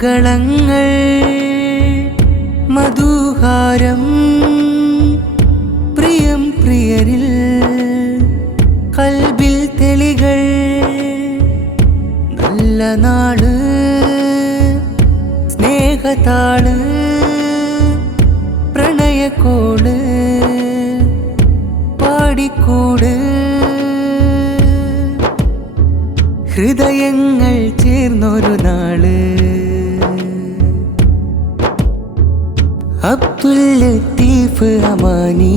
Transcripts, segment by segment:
മംഗളങ്ങൾ മധുഹാരം പ്രിയം പ്രിയരിൽ കൽബിൽ തെളികൾ നല്ല നാള് സ്നേഹത്താള് പ്രണയക്കോള് പാടിക്കൂട് ഹൃദയങ്ങൾ ചേർന്നൊരു നാള് അബ്ദുൽ ലത്തീഫ് അമാനി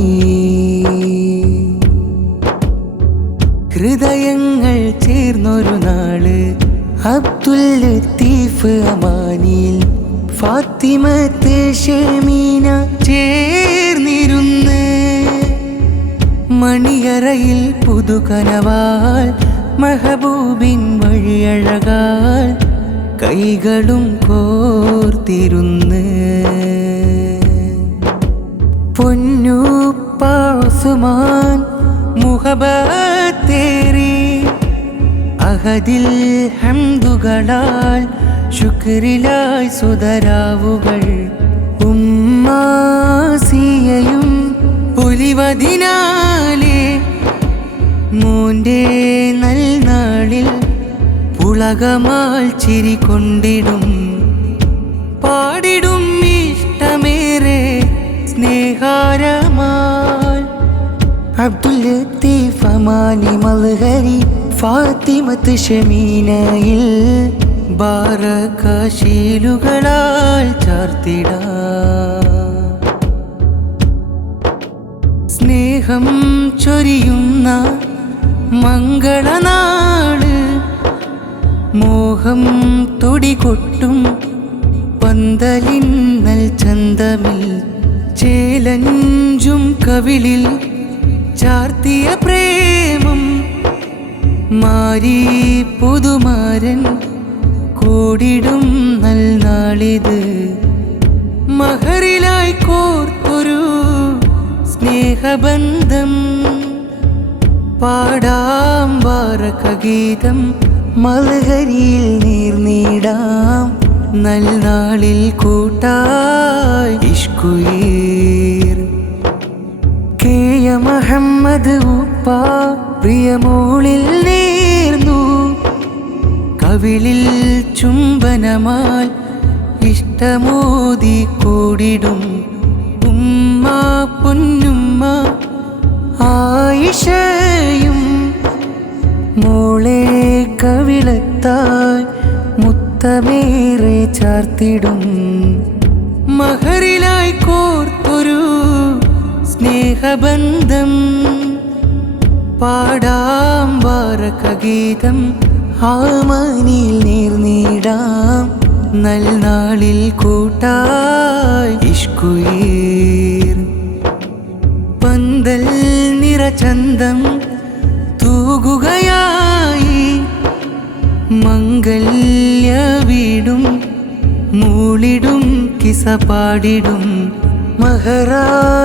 ഹൃദയങ്ങൾ ചേർന്നൊരു നാള് അബ്ദുൽ ലത്തീഫ് അമാനിയിൽ ഫാത്തിമത്ത് ഷമീന ചേർന്നിരുന്ന് മണിയറയിൽ പുതുകനവാൽ മെഹബൂബിൻ വഴിയഴകാൽ കൈകളും കോർത്തിരുന്ന് പൊന്നൂപ്പ ഉസ്മാൻ മുഹബത്തേറി അഹദിൽ ഹംദുകളാൽ ശുക്രിലായി സുതരാവുകൾ ഉമ്മാസിയയും പൊലിവതിനാലേ മോന്റെ നൽനാളിൽ പുളകമാൽ ചിരി കൊണ്ടിടും പാടിടും ഇഷ്ടമേറെ സ്നേഹാരമാൽ അബ്ദുൽ ലത്തീഫ് അമാനി മൽഹരി ഫാത്തിമത്ത് ഷമീനയിൽ ബാരകശീലുകളാൽ ചാർത്തിടാ സ്നേഹം ചൊരിയുന്ന മംഗളനാള് മോഹം തൊടികൊട്ടും പന്തലിന്നൽ ചന്തമിൽ ചേലഞ്ചും കവിളിൽ ചാർത്തിയ പ്രേമം മാരി പുതുമാരൻ കൂടിടും നൽനാളിത് മഹറിലായി കോർത്തൊരു സ്നേഹബന്ധം പാടാം ബാരകഗീതം മൽഹരിയിൽ നീർനീടാം നൽനാളിൽ കൂട്ടായി ഇഷ്കുയീർ കെ എ മുഹമ്മദ് ഉപ്പ പ്രിയമോളിൽ നേർന്നു കവിളിൽ ചുംബനമാൽ ഇഷ്ടമോദി കൂടിടും ഉമ്മ പൊന്നുമ്മ ആയിഷയും മോളെ കവിളത്തായി മുത്തമേറെ ചാർത്തിടും മഹറിലായി കോർത്തൊരു സ്നേഹബന്ധം പാടാം ബാരകഗീതം ആമാനിയിൽ നീർനീടാം നൽനാളിൽ കൂട്ടായി ഇഷ്കുയീർ പന്തൽ നിറചന്തം തൂകുകയായി മംഗല്യ വീടും മൂളിടും കിസ പാടിടും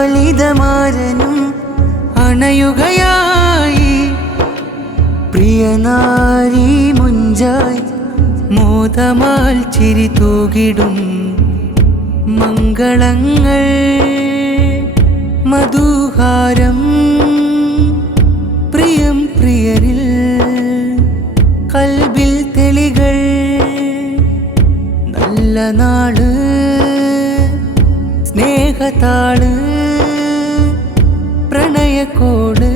മഹറാലിതമാരനും അണയുകയായി പ്രിയനാരി മുഞ്ചായി മോദമാൽ ചിരി തൂകിടും മംഗളങ്ങൾ മധുഹാരം പ്രിയം പ്രിയരിൽ കൽബിൽ തെളികൾ നല്ല നാള് സ്നേഹത്താള് പ്രണയക്കോള്